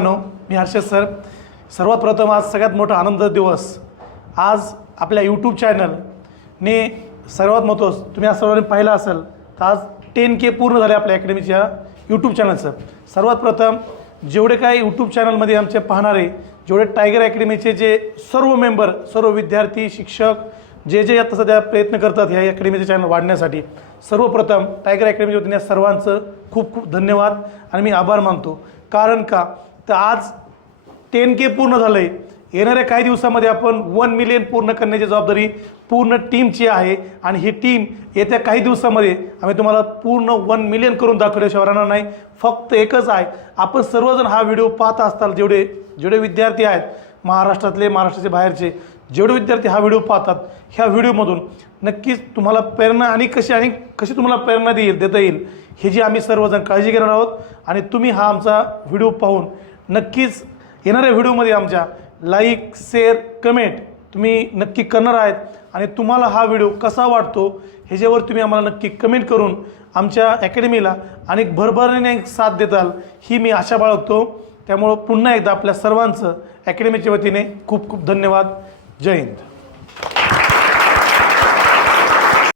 मी Harshad sir. सर्वात प्रथम आज सगळ्यात मोठा आनंद दिवस. आज आपल्या यूट्यूब चॅनलने सर्वात महत्त्वाचं तुम्ही आज सर्वांनी पाहिलं असेल तर आज 10K पूर्ण झाले आपल्या अकॅडमीच्या यूट्यूब चॅनलचं. सर्वात प्रथम जेवढे काही यूट्यूब चॅनलमध्ये आमचे पाहणारे जेवढे टायगर अकॅडमीचे जे सर्व मेंबर, सर्व विद्यार्थी, शिक्षक जे आता सध्या प्रयत्न करतात ह्या अकॅडमीचे चॅनल वाढण्यासाठी, सर्वप्रथम टायगर अकॅडमीच्या वतीने सर्वांचं खूप खूप धन्यवाद आणि मी आभार मानतो. कारण का तर आज 10K पूर्ण झालं आहे. येणाऱ्या काही दिवसामध्ये आपण 1 मिलियन पूर्ण करण्याची जबाबदारी पूर्ण टीमची आहे आणि ही टीम येत्या काही दिवसामध्ये आम्ही तुम्हाला पूर्ण 1 मिलियन करून दाखवल्याशिवाय राहणार नाही. फक्त एकच आहे, आपण सर्वजण हा व्हिडिओ पाहत असताल, जेवढे विद्यार्थी आहेत महाराष्ट्रातले, महाराष्ट्राच्या बाहेरचे जेवढे विद्यार्थी हा व्हिडिओ पाहतात, ह्या व्हिडिओमधून नक्कीच तुम्हाला प्रेरणा आणि कशी तुम्हाला प्रेरणा देता येईल हे जी आम्ही सर्वजण काळजी घेणार आहोत. आणि तुम्ही हा आमचा व्हिडिओ पाहून नक्कीच येणाऱ्या व्हिडिओमध्ये आमच्या लाईक, शेअर, कमेंट तुम्ही नक्की करणार आहेत. आणि तुम्हाला हा व्हिडिओ कसा वाटतो ह्याच्यावर तुम्ही आम्हाला नक्की कमेंट करून आमच्या अकॅडमीला अनेक भरभराटीने साथ देताल ही मी आशा बाळगतो. त्यामुळं पुन्हा एकदा आपल्या सर्वांचं अकॅडमीच्या वतीने खूप खूप धन्यवाद. जय हिंद.